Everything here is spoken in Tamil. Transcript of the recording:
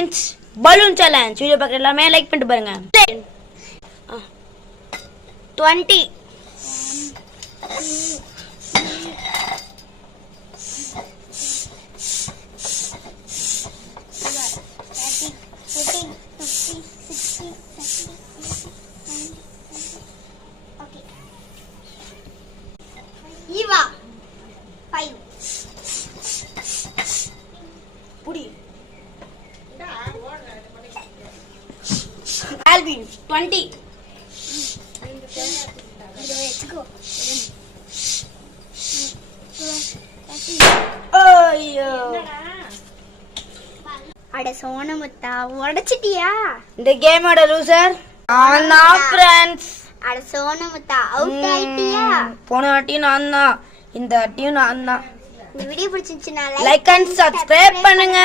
ஃப்ரெண்ட்ஸ், பலூன் சேலஞ்ச் வீடியோ பார்க்குற எல்லாமே லைக் பண்ணிட்டு பாருங்க. 20 Eva 5 புடி. Alvin 20 ஐயோ அட சோனமுத்தா உடைச்சிட்டியா? இந்த கேமோட லூசர் நான் தான் ஃப்ரெண்ட்ஸ். அட சோனமுத்தா அவுட் ஆயிட்டியா? போன வாட்டியும் நான் தான், இந்த வாட்டியும் நான் தான். இந்த வீடியோ பிடிச்சிருந்துச்சுனா லைக் அண்ட் சப்ஸ்கிரைப் பண்ணுங்க.